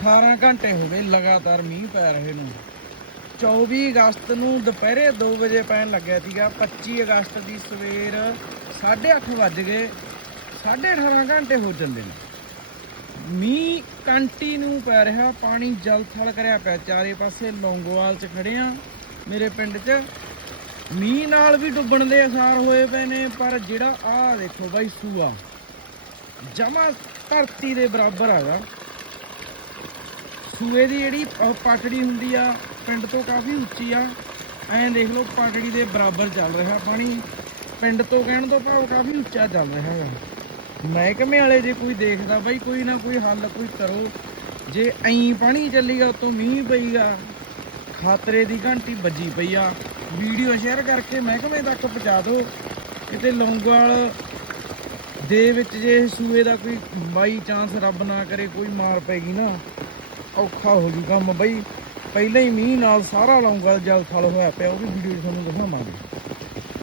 18 ਘੰਟੇ ਹੋ ਗਏ ਲਗਾਤਾਰ ਮੀਂਹ ਪੈ ਰਹੇ ਨੂੰ। 24 ਅਗਸਤ ਨੂੰ ਦੁਪਹਿਰੇ 2 ਵਜੇ ਪੈਣ ਲੱਗਿਆ ਸੀਗਾ। 25 ਅਗਸਤ ਦੀ ਸਵੇਰ 8:30 ਵੱਜ ਗਏ। 18.5 ਘੰਟੇ ਹੋ ਜਾਂਦੇ ਨੇ। ਮੀਂਹ ਕੰਟੀਨਿਊ ਪੈ ਰਿਹਾ। ਪਾਣੀ ਜਲ ਥਲ ਕਰਿਆ ਪਿਆ। ਚਾਰੇ ਪਾਸੇ ਲੌਂਗੋਵਾਲ ਚ ਖੜੇ ਆ ਮੇਰੇ ਪਿੰਡ 'ਚ। ਮੀਂਹ ਨਾਲ ਵੀ ਡੁੱਬਣ ਦੇ ਅਸਾਰ ਹੋਏ ਪਏ ਨੇ, ਪਰ ਜਿਹੜਾ ਆ ਦੇਖੋ ਬਾਈ ਸੂਆ, ਜਮਾ ਧਰਤੀ ਦੇ ਬਰਾਬਰ ਹੈਗਾ। ਸੂਏ ਦੀ ਜਿਹੜੀ ਪਾਟੜੀ ਹੁੰਦੀ ਆ, ਪਿੰਡ ਤੋਂ ਕਾਫੀ ਉੱਚੀ ਆ। ਐਂ ਦੇਖ ਲਓ, ਪਾਟੜੀ ਦੇ ਬਰਾਬਰ ਚੱਲ ਰਿਹਾ ਪਾਣੀ। ਪਿੰਡ ਤੋਂ ਕਹਿਣ ਤੋਂ ਭਾਵ ਕਾਫੀ ਉੱਚਾ ਚੱਲ ਰਿਹਾ ਹੈਗਾ। ਮਹਿਕਮੇ ਵਾਲੇ ਜੇ ਕੋਈ ਦੇਖਦਾ, ਬਾਈ ਕੋਈ ਨਾ ਕੋਈ ਹੱਲ, ਕੋਈ ਕਰੋ। ਜੇ ਐਂ ਪਾਣੀ ਚੱਲੀਗਾ ਉਤੋਂ ਮੀਂਹ ਪਈਗਾ ਖਾਤਰੇ ਦੀ ਘੰਟੀ ਵੱਜੀ ਪਈ ਆ। ਵੀਡੀਓ ਸ਼ੇਅਰ ਕਰਕੇ ਮਹਿਕਮੇ ਤੱਕ ਪਹੁੰਚਾ ਦਿਓ। ਕਿਤੇ ਲੌਂਗਵਾਲ ਦੇ ਵਿੱਚ ਜੇ ਸੂਏ ਦਾ ਕੋਈ ਬਾਈ ਚਾਂਸ ਰੱਬ ਨਾ ਕਰੇ, ਕੋਈ ਮਾਰ ਪੈਗੀ ਨਾ ਔਖਾ ਹੋ ਜੂ ਕੰਮ ਬਈ। ਪਹਿਲਾਂ ਹੀ ਮੀਂਹ ਨਾਲ ਸਾਰਾ ਲੌਂਗਵਾਲ ਜਲ ਥਲ ਹੋਇਆ ਪਿਆ, ਉਹ ਵੀ ਵੀਡੀਓ ਤੁਹਾਨੂੰ ਦਿਖਾਵਾਂਗੇ।